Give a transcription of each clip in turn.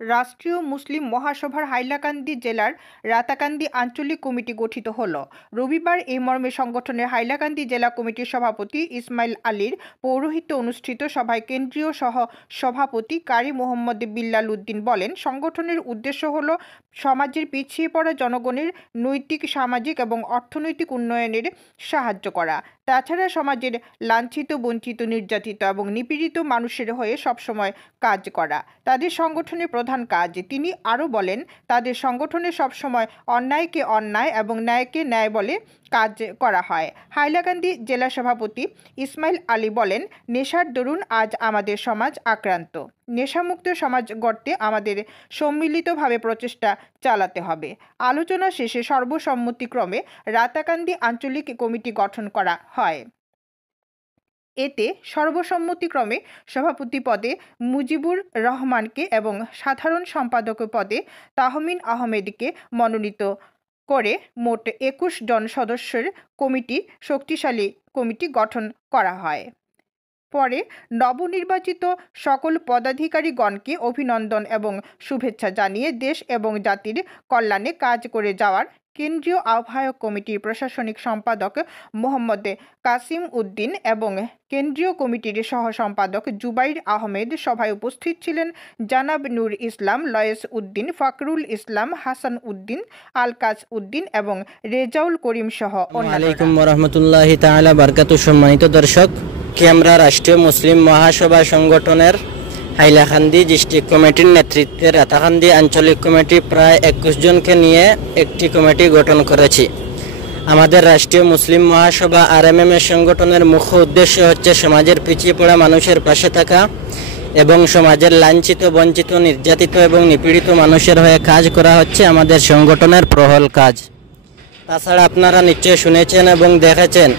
রাষ্ট্রীয় মুসলিম মহাসভার হাইলাকান্দি জেলার রাতাকান্দি আঞ্চলিক কমিটি গঠিত হল। রবিবার এই মর্মে সংগঠনের হাইলাকান্দি জেলা কমিটির সভাপতি ইসমাইল আলীর পৌরোহিত্যে অনুষ্ঠিত সভায় কেন্দ্রীয় সভাপতি কারি মোহাম্মদ বিল্লাল উদ্দিন বলেন, সংগঠনের উদ্দেশ্য হল সমাজের পিছিয়ে পড়া জনগণের নৈতিক, সামাজিক এবং অর্থনৈতিক উন্নয়নের সাহায্য করা। তাছাড়া সমাজের লাঞ্ছিত, বঞ্চিত, নির্যাতিত এবং নিপীড়িত মানুষের হয়ে সবসময় কাজ করা তাদের সংগঠনের প্রধান কাজ। তিনি আরও বলেন, তাদের সংগঠনে সবসময় অন্যায়কে অন্যায় এবং ন্যায়কে ন্যায় বলে কাজ করা হয়। হাইলাকান্দি জেলা সভাপতি ইসমাইল আলী বলেন, নেশার দরুন আজ আমাদের সমাজ আক্রান্ত। নেশামুক্ত সমাজ গড়তে আমাদের সম্মিলিতভাবে প্রচেষ্টা চালাতে হবে। আলোচনা শেষে সর্বসম্মতিক্রমে রাতাকান্দি আঞ্চলিক কমিটি গঠন করা হয়। এতে সর্বসম্মতিক্রমে সভাপতি পদে মুজিবুর রহমানকে এবং সাধারণ সম্পাদক পদে তাহমিন আহমেদকে মনোনীত করে মোট 21 জন সদস্যের শক্তিশালী কমিটি গঠন করা হয়। পরে নবনির্বাচিত সকল পদাধিকারীগণকে অভিনন্দন এবং শুভেচ্ছা জানিয়ে দেশ এবং জাতির কল্যাণে কাজ করে যাওয়ার কেন্দ্রীয় আহ্বায়ক কমিটির প্রশাসনিক সম্পাদক মোহাম্মদ কাসিম উদ্দিন এবং কেন্দ্রীয় কমিটির সহ সম্পাদক জুবাইর আহমেদ। সভায় উপস্থিত ছিলেন জানাব নূর ইসলাম, লয়েস উদ্দিন, ফাকরুল ইসলাম, হাসান উদ্দিন, আলকাস উদ্দিন এবং রেজাউল করিম সহ অন্যান্যরা। আলাইকুম ওয়া রাহমাতুল্লাহি তাআলা বারাকাতুহু। সম্মানিত দর্শক, আমরা রাষ্ট্রীয় মুসলিম মহাসভা সংগঠনের হাইলাকান্দি ডিস্ট্রিক্ট কমিটির নেতৃত্বে রাতাকান্দি আঞ্চলিক কমিটি প্রায় 21 জনকে নিয়ে একটি কমিটি গঠন করেছি। আমাদের রাষ্ট্রীয় মুসলিম মহাসভা RMM এর সংগঠনের মুখ্য উদ্দেশ্য হচ্ছে সমাজের পিছিয়ে পড়া মানুষের পাশে থাকা এবং সমাজের লাঞ্ছিত, বঞ্চিত, নির্যাতিত এবং নিপীড়িত মানুষের হয়ে কাজ করা হচ্ছে আমাদের সংগঠনের প্রহল কাজ। তাছাড়া আপনারা নিশ্চয়ই শুনেছেন এবং দেখেছেন,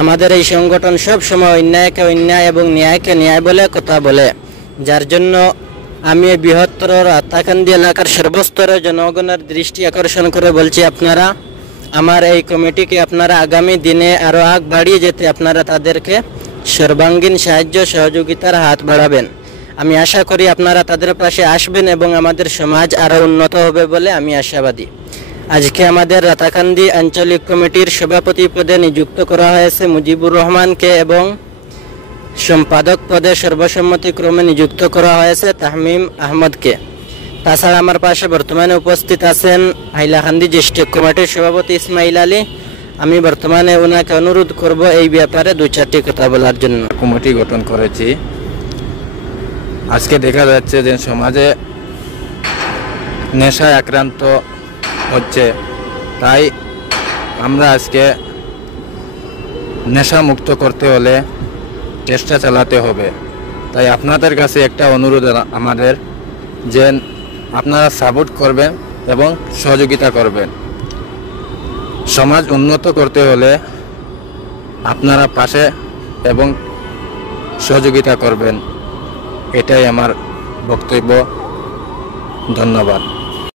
আমাদের এই সংগঠন সব সময় অন্যায়কে অন্যায় এবং ন্যায়কে ন্যায় বলে কথা বলে, যার জন্য আমি এই বৃহত্তর রাতাকান্দি এলাকার সর্বস্তরের জনগণের দৃষ্টি আকর্ষণ করে বলছি, আপনারা আমার এই কমিটিকে আপনারা আগামী দিনে আরও আগ বাড়িয়ে যেতে আপনারা তাদেরকে সর্বাঙ্গীন সাহায্য সহযোগিতার হাত বাড়াবেন। আমি আশা করি আপনারা তাদের পাশে আসবেন এবং আমাদের সমাজ আরও উন্নত হবে বলে আমি আশাবাদী। আজকে আমাদের রাতাকান্দি আঞ্চলিক কমিটির সভাপতি পদে নিযুক্ত করা হয়েছে মুজিবুর রহমানকে এবং সম্পাদক পদে সর্বসম্মতিক্রমে নিযুক্ত করা হয়েছে তাহমিম আহমদকে। তাছাড়া আমার পাশে বর্তমানে উপস্থিত আছেন হাইলাকান্দি ডিস্ট্রিক্ট কমিটির সভাপতি ইসমাইল আলী। আমি বর্তমানে ওনাকে অনুরোধ করব এই ব্যাপারে 2-4টি কথা বলার জন্য। কমিটি গঠন করেছি। আজকে দেখা যাচ্ছে যে সমাজে নেশায় আক্রান্ত হচ্ছে, তাই আমরা আজকে নেশা মুক্ত করতে হলে চেষ্টা চালাতে হবে। তাই আপনাদের কাছে একটা অনুরোধ আমাদের, যে আপনারা সাপোর্ট করবেন এবং সহযোগিতা করবেন। সমাজ উন্নত করতে হলে আপনারা পাশে এবং সহযোগিতা করবেন, এটাই আমার বক্তব্য। ধন্যবাদ।